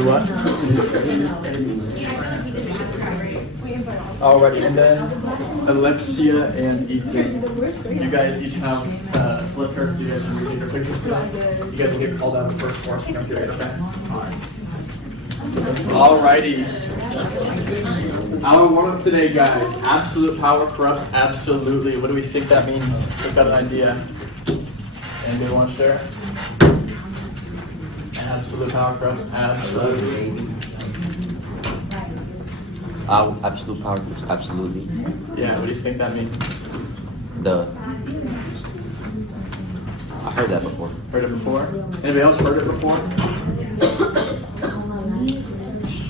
You what? Alrighty, and then Alexia and Ethan. You guys each have slip cards, so you guys can retake your pictures. You guys will get called out of the first course from period, okay? Alrighty. Our warm-up today, guys. Absolute power corrupts absolutely. What do we think that means? We've got an idea. Anybody want to share? Absolute power corrupts absolutely. Absolute power corrupts absolutely. Yeah, what do you think that means? I heard that before. Heard it before? Anybody else heard it before?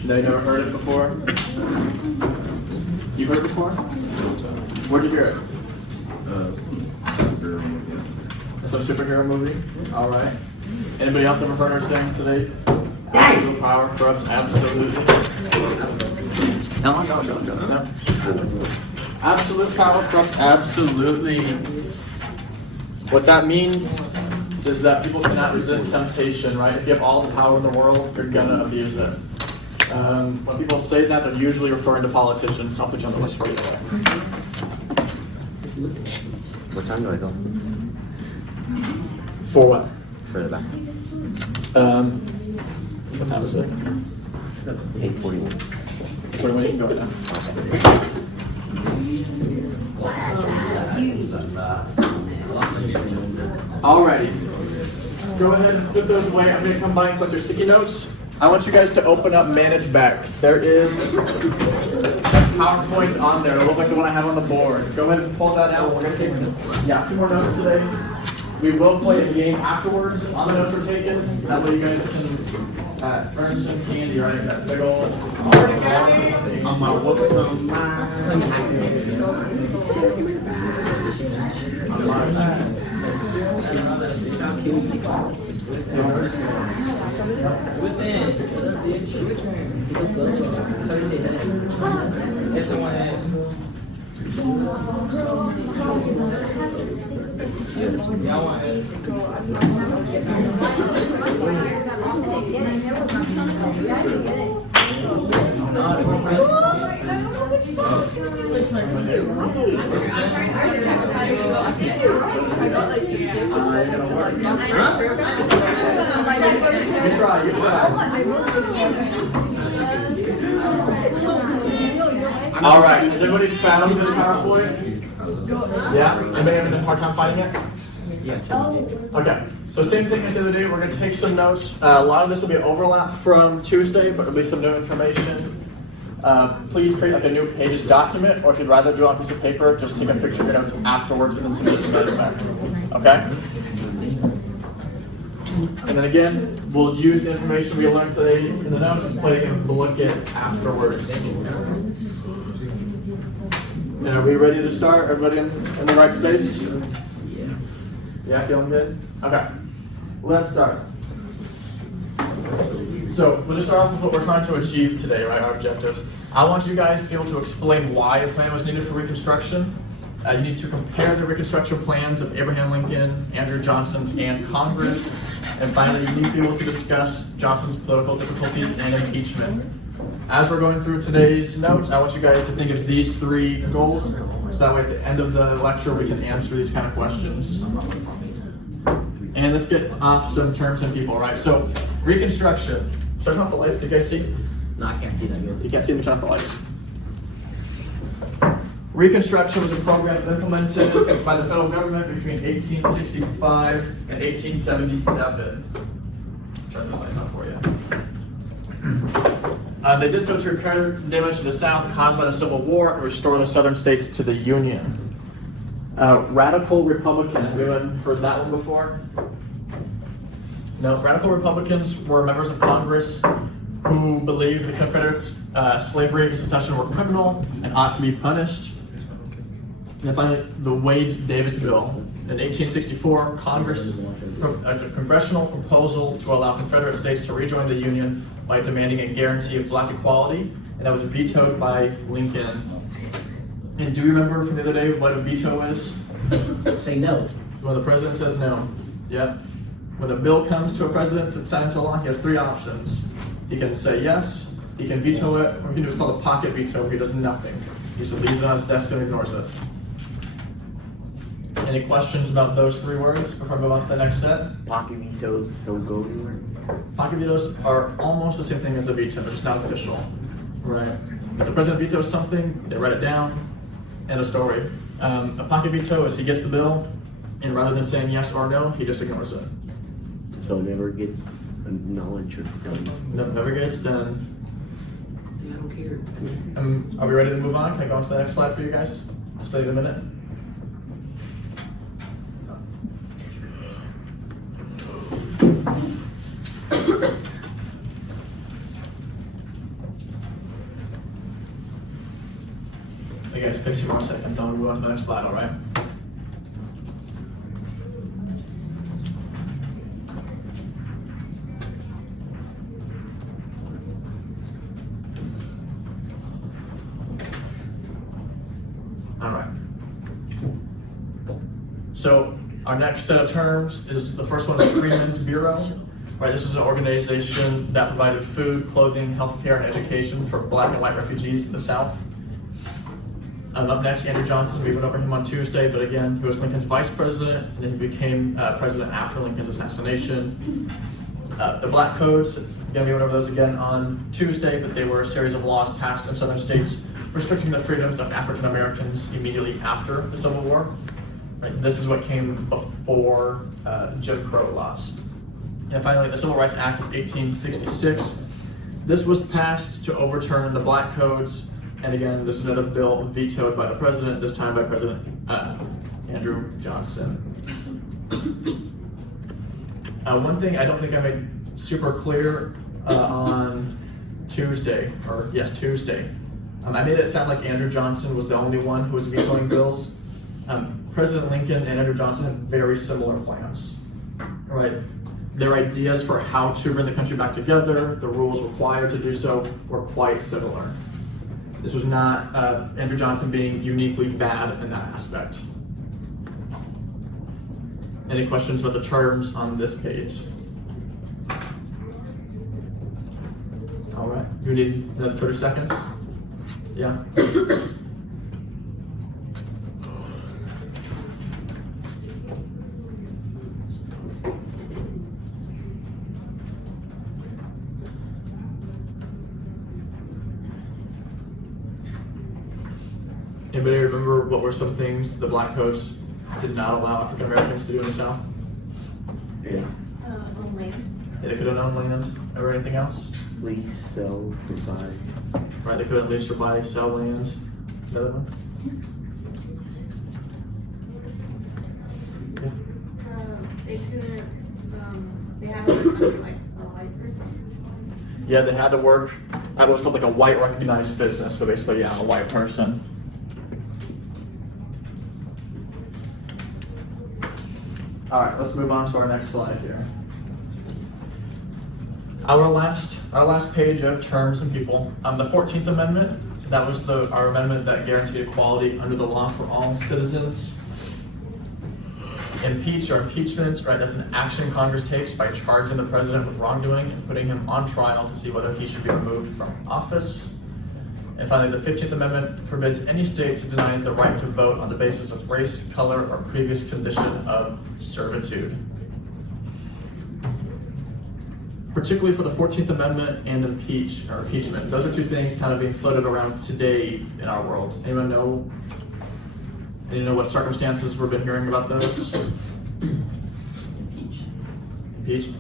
No, you never heard it before? You heard it before? Where'd you hear it? Some superhero movie? Alright. Anybody else ever heard her saying today? Absolute power corrupts absolutely. No. Absolute power corrupts absolutely. What that means is that people cannot resist temptation, right? If you have all the power in the world, you're gonna abuse it. When people say that, they're usually referring to politicians. I'll put you on the list for you today. What time do I go? For what? For the back. What time is it? 8:41. 41, you can go right now. Alrighty. Go ahead and put those away. I'm going to come by and collect your sticky notes. I want you guys to open up Manage Back. There is a PowerPoint on there. It'll look like the one I have on the board. Go ahead and pull that out. We're going to take 2 more notes today. We will play a game afterwards on the notes we're taking. That way you guys can earn some candy, right? That big old... On my You try. All right, has everybody found this PowerPoint? Yeah? Anybody having a hard time finding it? Yes. Okay, so same thing as the other day, we're going to take some notes. A lot of this will be overlap from Tuesday, but there'll be some new information. Please create like a new Pages document, or if you'd rather do it on a piece of paper, just take a picture of your notes afterwards and then submit it to management. Okay? And then again, we'll use the information we learned today in the notes and play and look at afterwards. And are we ready to start? Everybody in the right space? Yeah, feeling good? Okay, let's start. So we'll just start off with what we're trying to achieve today, right? Our objectives. I want you guys to be able to explain why a plan was needed for Reconstruction. You need to compare the Reconstruction plans of Abraham Lincoln, Andrew Johnson, and Congress. And finally, you need to be able to discuss Johnson's political difficulties and impeachment. As we're going through today's notes, I want you guys to think of these 3 goals, so that way at the end of the lecture we can answer these kind of questions. And let's get off some terms and people, right? So, Reconstruction. Turn off the lights, can you guys see? No, I can't see that good. You can't see me, turn off the lights. Reconstruction was a program implemented by the federal government between 1865 and 1877. Turn the lights on for you. They did so to repair the damage to the South caused by the Civil War and restore the southern states to the Union. Radical Republican, have you ever heard that one before? No, Radical Republicans were members of Congress who believed the Confederates' slavery and secession were criminal and ought to be punished. And finally, the Wade-Davis Bill. In 1864, Congress, as a congressional proposal to allow Confederate states to rejoin the Union by demanding a guarantee of black equality, and that was vetoed by Lincoln. And do you remember from the other day what a veto is? Say no. When the president says no. Yep. When a bill comes to a president to sign into law, he has 3 options. He can say yes, he can veto it, or he can do what's called a pocket veto, where he does nothing. He just leaves it on his desk and ignores it. Any questions about those 3 words before I move on to the next set? Pocket vetoes don't go anywhere. Pocket vetoes are almost the same thing as a veto, they're just not official. Right? If the president vetoes something, they write it down, end of story. A pocket veto is he gets the bill, and rather than saying yes or no, he just ignores it. So it never gets acknowledged or done. No, never gets done. Yeah, I don't care. Are we ready to move on? Can I go on to the next slide for you guys? Just take a minute. You guys, 15 more seconds. I'll move on to the next slide, all right? All right. So our next set of terms is the first one, the Freedmen's Bureau. Right, this was an organization that provided food, clothing, healthcare, and education for Black and white refugees in the South. Up next, Andrew Johnson. We went over him on Tuesday, but again, he was Lincoln's vice president, and then he became president after Lincoln's assassination. The Black Codes, again, we went over those again on Tuesday, but they were a series of laws passed in southern states restricting the freedoms of African Americans immediately after the Civil War. Right, this is what came before Jim Crow laws. And finally, the Civil Rights Act of 1866. This was passed to overturn the Black Codes. And again, this is another bill vetoed by the president, this time by President Andrew Johnson. One thing I don't think I made super clear on Tuesday, Tuesday. I made it sound like Andrew Johnson was the only one who was vetoing bills. President Lincoln and Andrew Johnson had very similar plans, right? Their ideas for how to bring the country back together, the rules required to do so, were quite similar. This was not Andrew Johnson being uniquely bad in that aspect. Any questions about the terms on this page? All right, you need another 30 seconds? Yeah. Anybody remember what were some things the Black Codes did not allow African Americans to do in the South? Yeah. On land. Yeah, they couldn't own land or anything else. Lease, sell, provide. Right, they couldn't lease or buy, sell land. The other one? They couldn't, they had to work under like a white person. Yeah, they had to work at what's called like a white recognized business. So basically, yeah, a white person. All right, let's move on to our next slide here. Our last page of terms and people. The 14th Amendment, that was our amendment that guaranteed equality under the law for all citizens. Impeach or impeachment, right, that's an action Congress takes by charging the president with wrongdoing and putting him on trial to see whether he should be removed from office. And finally, the 15th Amendment forbids any state to deny the right to vote on the basis of race, color, or previous condition of servitude. Particularly for the 14th Amendment and impeachment. Those are two things kind of being floated around today in our world. Anyone know what circumstances we've been hearing about those? Impeached.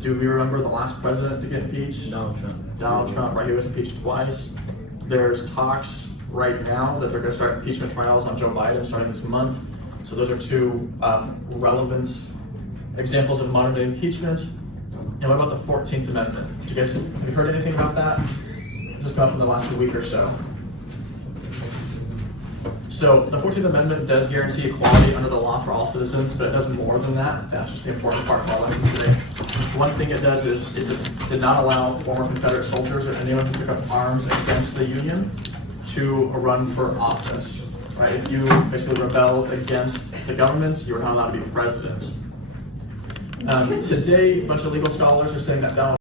Do we remember the last president to get impeached? Donald Trump. Donald Trump, right? He was impeached twice. There's talks right now that they're going to start impeachment trials on Joe Biden starting this month. So those are two relevant examples of modern day impeachment. And what about the 14th Amendment? Have you heard anything about that? This has come up in the last week or so. So the 14th Amendment does guarantee equality under the law for all citizens, but it does more than that. That's just the important part of our lesson today. One thing it does is it just did not allow former Confederate soldiers or anyone who took up arms against the Union to run for office. Right? If you basically rebelled against the government, you were not allowed to be president. Today, a bunch of legal scholars are saying that Donald